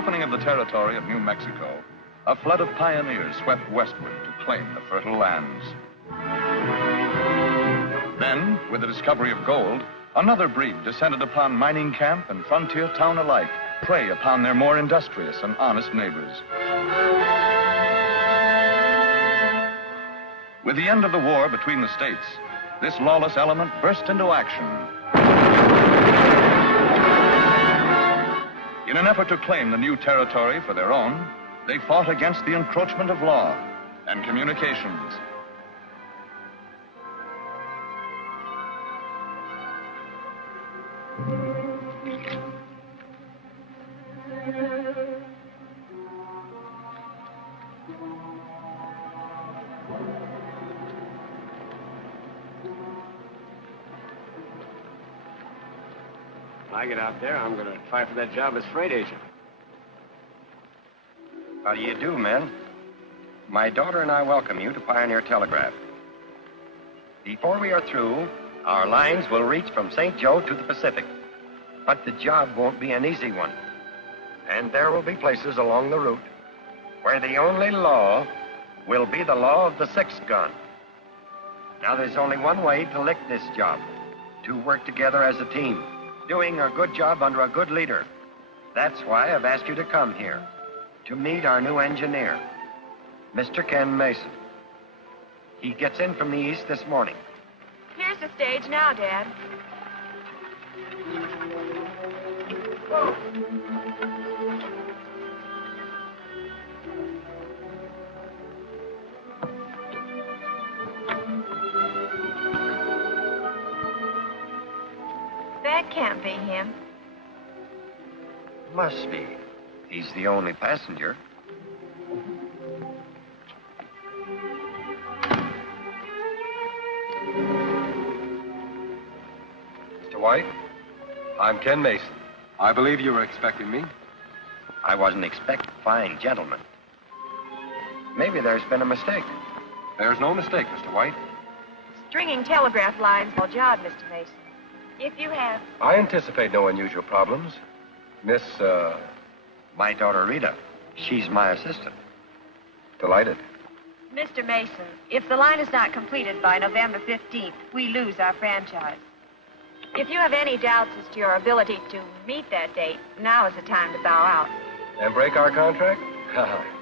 opening of the territory of New Mexico, a flood of pioneers swept westward to claim the fertile lands. Then, with the discovery of gold, another breed descended upon mining camp and frontier town alike, prey upon their more industrious and honest neighbors. With the end of the war between the states, this lawless element burst into action. In an effort to claim the new territory for their own, they fought against the encroachment of law and communications. When I get out there, I'm going to try for that job as freight agent. How do you do, men? My daughter and I welcome you to Pioneer Telegraph. Before we are through, our lines will reach from St. Joe to the Pacific. But the job won't be an easy one. And there will be places along the route where the only law will be the law of the six gun. Now, there's only one way to lick this job: to work together as a team, doing a good job under a good leader. That's why I've asked you to come here, to meet our new engineer, Mr. Ken Mason. He gets in from the east this morning. Here's the stage now, Dad. Whoa. That can't be him. Must be. He's the only passenger. Mr. White, I'm Ken Mason. I believe you were expecting me. I wasn't expecting fine gentlemen. Maybe there's been a mistake. There's no mistake, Mr. White. Stringing telegraph lines no job, Mr. Mason. If you have... I anticipate no unusual problems. Miss, My daughter, Rita. She's my assistant. Delighted. Mr. Mason, if the line is not completed by November 15th, we lose our franchise. If you have any doubts as to your ability to meet that date, now is the time to bow out. And break our contract?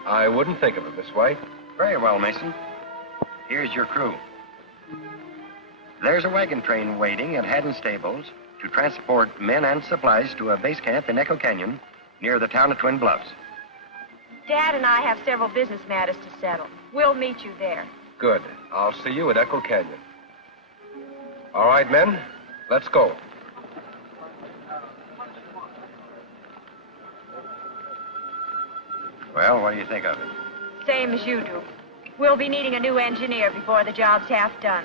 I wouldn't think of it, Miss White. Very well, Mason. Here's your crew. There's a wagon train waiting at Haddon Stables to transport men and supplies to a base camp in Echo Canyon near the town of Twin Bluffs. Dad and I have several business matters to settle. We'll meet you there. Good. I'll see you at Echo Canyon. All right, men, let's go. Well, what do you think of it? Same as you do. We'll be needing a new engineer before the job's half done.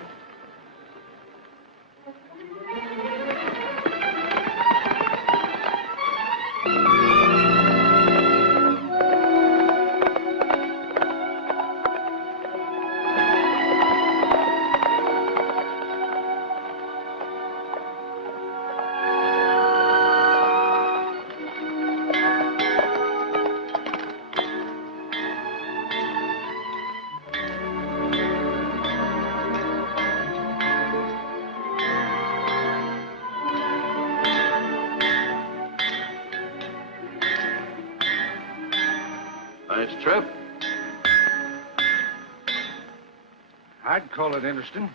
Nice trip. I'd call it interesting.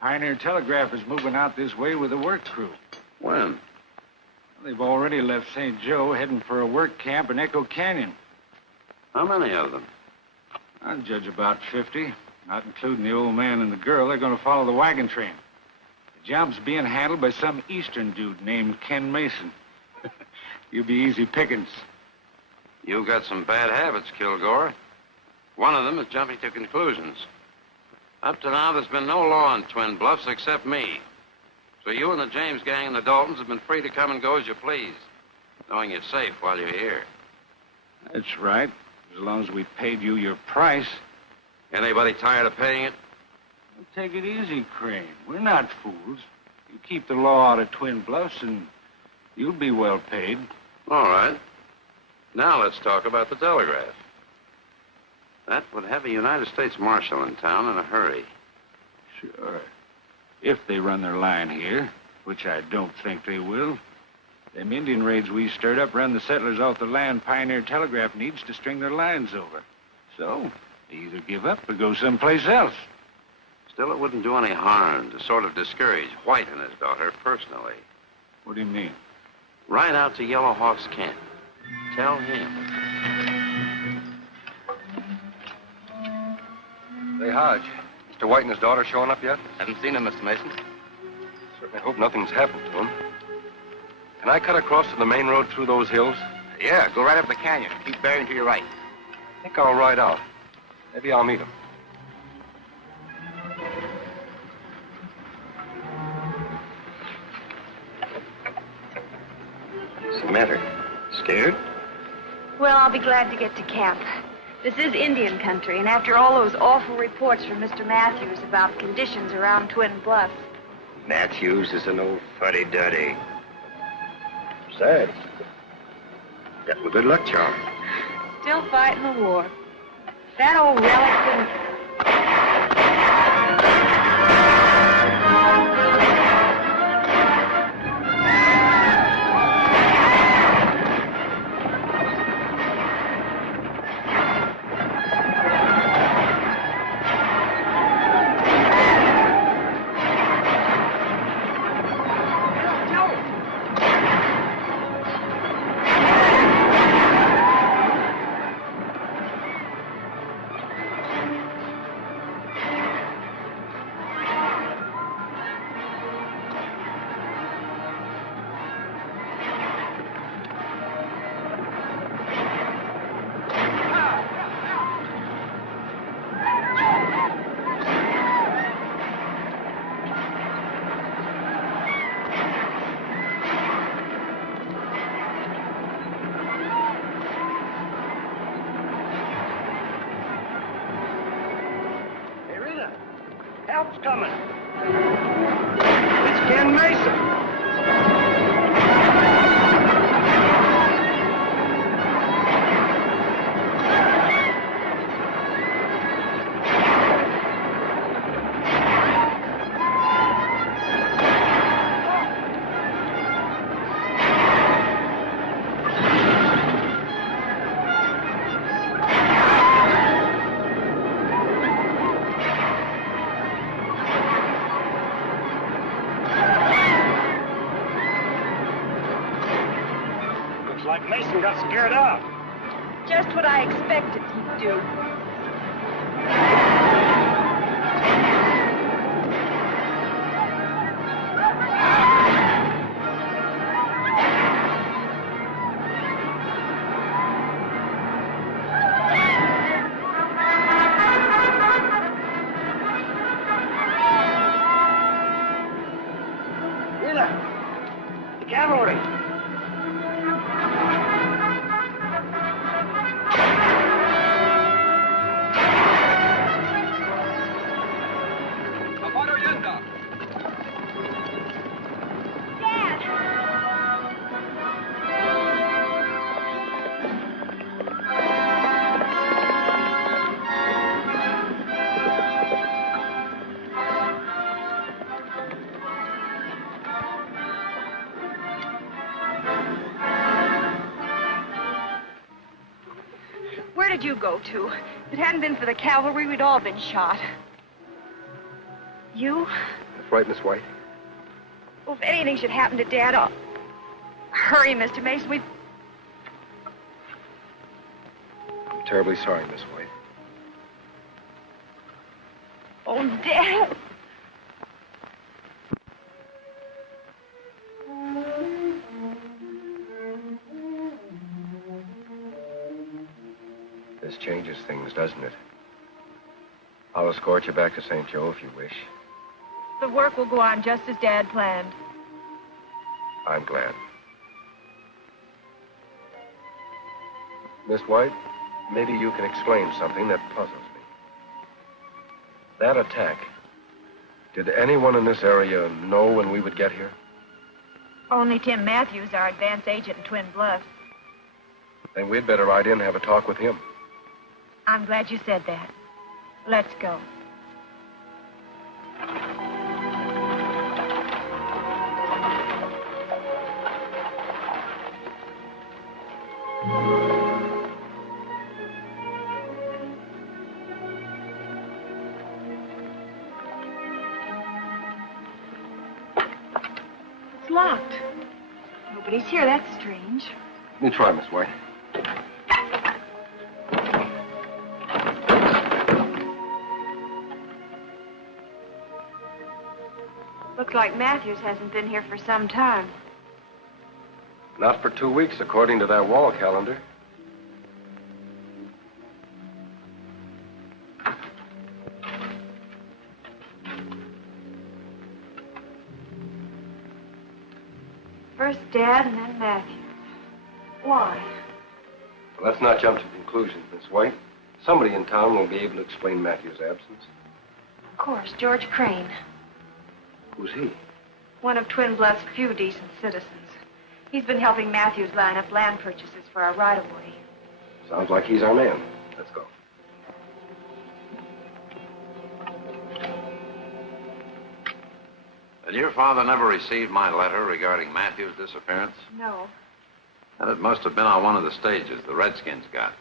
Pioneer Telegraph is moving out this way with a work crew. When? They've already left St. Joe, heading for a work camp in Echo Canyon. How many of them? I'd judge about 50, not including the old man and the girl. They're going to follow the wagon train. The job's being handled by some eastern dude named Ken Mason. You'll be easy pickings. You've got some bad habits, Kilgore. One of them is jumping to conclusions. Up to now, there's been no law on Twin Bluffs except me. So you and the James gang and the Daltons have been free to come and go as you please, knowing you're safe while you're here. That's right, as long as we paid you your price. Anybody tired of paying it? Well, take it easy, Crane. We're not fools. You keep the law out of Twin Bluffs, and you'll be well paid. All right. Now let's talk about the telegraph. That would have a United States Marshal in town in a hurry. Sure. If they run their line here, which I don't think they will. Them Indian raids we stirred up run the settlers off the land Pioneer Telegraph needs to string their lines over. So, they either give up or go someplace else. Still, it wouldn't do any harm to sort of discourage White and his daughter personally. What do you mean? Ride out to Yellow Hawk's camp. Tell him. Say, Hodge, Mr. White and his daughter showing up yet? Haven't seen him, Mr. Mason. Certainly hope nothing's happened to him. Can I cut across to the main road through those hills? Yeah, go right up the canyon. Keep bearing to your right. I think I'll ride out. Maybe I'll meet him. What's the matter? Scared? Well, I'll be glad to get to camp. This is Indian country, and after all those awful reports from Mr. Matthews about conditions around Twin Bluffs. Matthews is an old fuddy-duddy. Besides, got me good luck charm. Still fighting the war. That old relic didn't... Help's coming. It's Ken Mason. Like Mason got scared off. Just what I expected he'd do. Here, the cavalry. Where did you go to? If it hadn't been for the cavalry, we'd all been shot. You? That's right, Miss White. Well, if anything should happen to Dad, I'll... Hurry, Mr. Mason. I'm terribly sorry, Miss White. Oh, Dad. This changes things, doesn't it? I'll escort you back to St. Joe if you wish. The work will go on just as Dad planned. I'm glad. Miss White, maybe you can explain something that puzzles me. That attack, did anyone in this area know when we would get here? Only Tim Matthews, our advance agent in Twin Bluffs. Then we'd better ride in and have a talk with him. I'm glad you said that. Let's go. It's locked. Nobody's here. That's strange. Let me try, Miss White. Looks like Matthews hasn't been here for some time. Not for 2 weeks, according to that wall calendar. First Dad and then Matthews. Why? Well, let's not jump to conclusions, Miss White. Somebody in town will be able to explain Matthew's absence. Of course, George Crane. Who's he? One of Twin Bluff's few decent citizens. He's been helping Matthews line up land purchases for our right-of-way. Sounds like he's our man. Let's go. And your father never received my letter regarding Matthew's disappearance? No. And it must have been on one of the stages the Redskins got.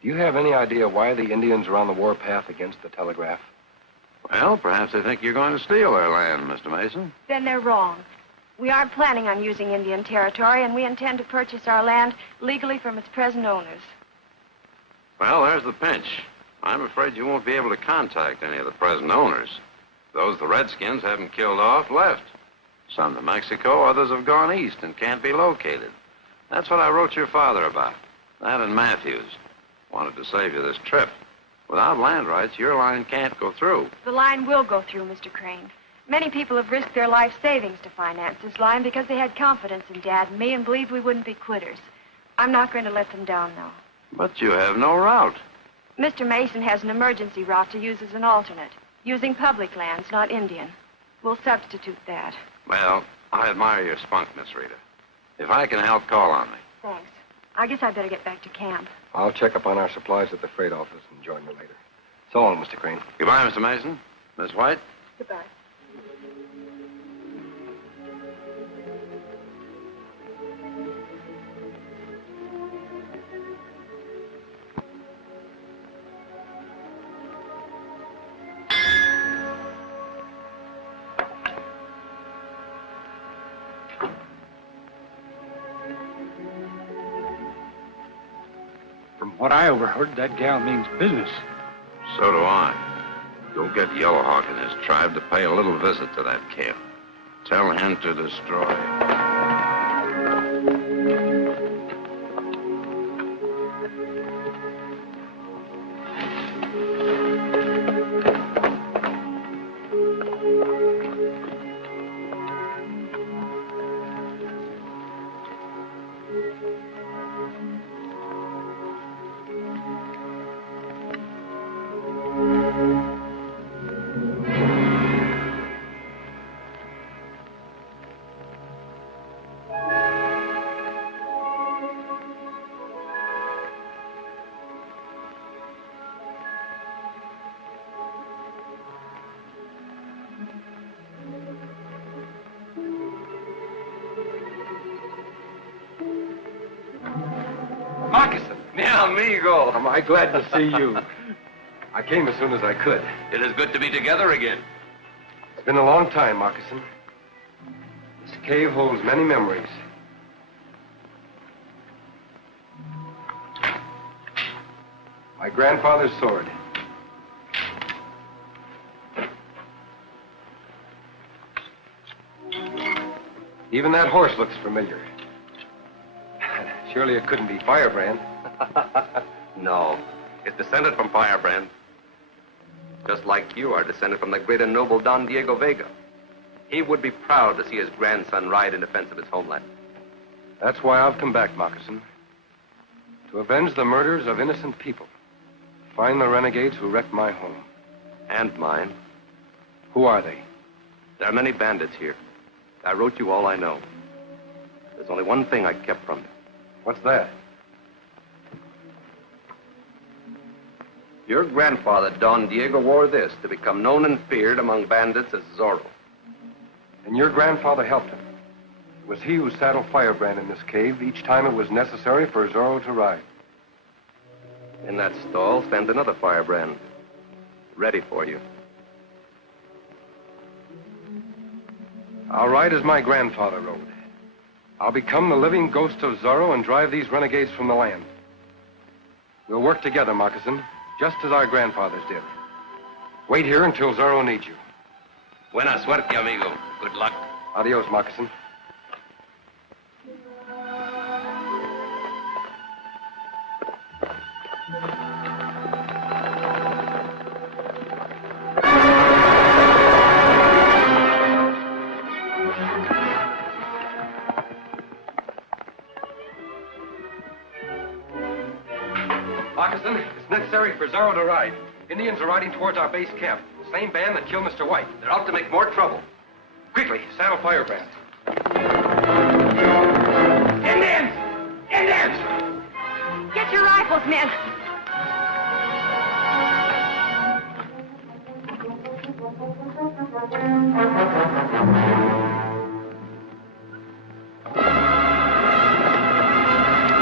Do you have any idea why the Indians are on the warpath against the telegraph? Well, perhaps they think you're going to steal their land, Mr. Mason. Then they're wrong. We aren't planning on using Indian territory, and we intend to purchase our land legally from its present owners. Well, there's the pinch. I'm afraid you won't be able to contact any of the present owners. Those the Redskins haven't killed off left. Some to Mexico, others have gone east and can't be located. That's what I wrote your father about. That and Matthews. Wanted to save you this trip. Without land rights, your line can't go through. The line will go through, Mr. Crane. Many people have risked their life savings to finance this line because they had confidence in Dad and me and believed we wouldn't be quitters. I'm not going to let them down, though. But you have no route. Mr. Mason has an emergency route to use as an alternate, using public lands, not Indian. We'll substitute that. Well, I admire your spunk, Miss Rita. If I can help, call on me. Thanks. I guess I'd better get back to camp. I'll check up on our supplies at the freight office and join you later. So long, Mr. Crane. Goodbye, Mr. Mason. Miss White? Goodbye. From what I overheard, that gal means business. So do I. Go get Yellowhawk and his tribe to pay a little visit to that camp. Tell him to destroy. Moccasin. Mi amigo. Am I glad to see you? I came as soon as I could. It is good to be together again. It's been a long time, Moccasin. This cave holds many memories. My grandfather's sword. Even that horse looks familiar. Surely it couldn't be Firebrand. No, it's descended from Firebrand. Just like you are descended from the great and noble Don Diego Vega. He would be proud to see his grandson ride in defense of his homeland. That's why I've come back, Moccasin. To avenge the murders of innocent people. Find the renegades who wrecked my home. And mine. Who are they? There are many bandits here. I wrote you all I know. There's only one thing I kept from you. What's that? Your grandfather, Don Diego, wore this to become known and feared among bandits as Zorro. And your grandfather helped him. It was he who saddled Firebrand in this cave each time it was necessary for Zorro to ride. In that stall stands another Firebrand, ready for you. I'll ride as my grandfather rode. I'll become the living ghost of Zorro and drive these renegades from the land. We'll work together, Moccasin, just as our grandfathers did. Wait here until Zorro needs you. Buena suerte, amigo. Good luck. Adios, Moccasin. Moccasin, it's necessary for Zorro to ride. Indians are riding towards our base camp. The same band that killed Mr. White. They're out to make more trouble. Quickly, saddle Firebrand. Indians! Indians! Get your rifles, men.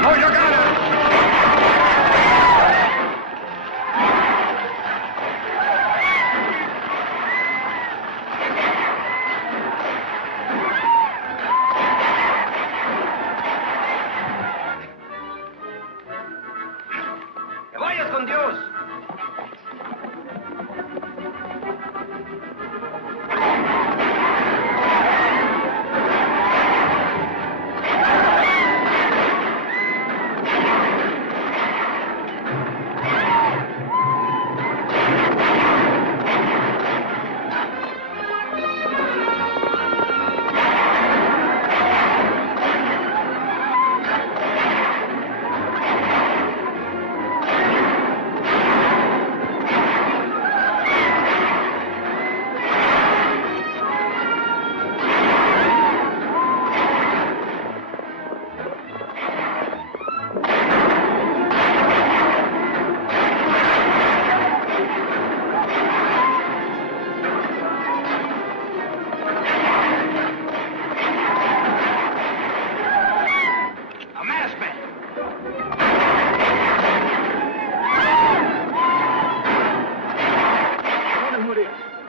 Load your gun!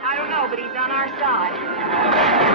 I don't know, but he's on our side.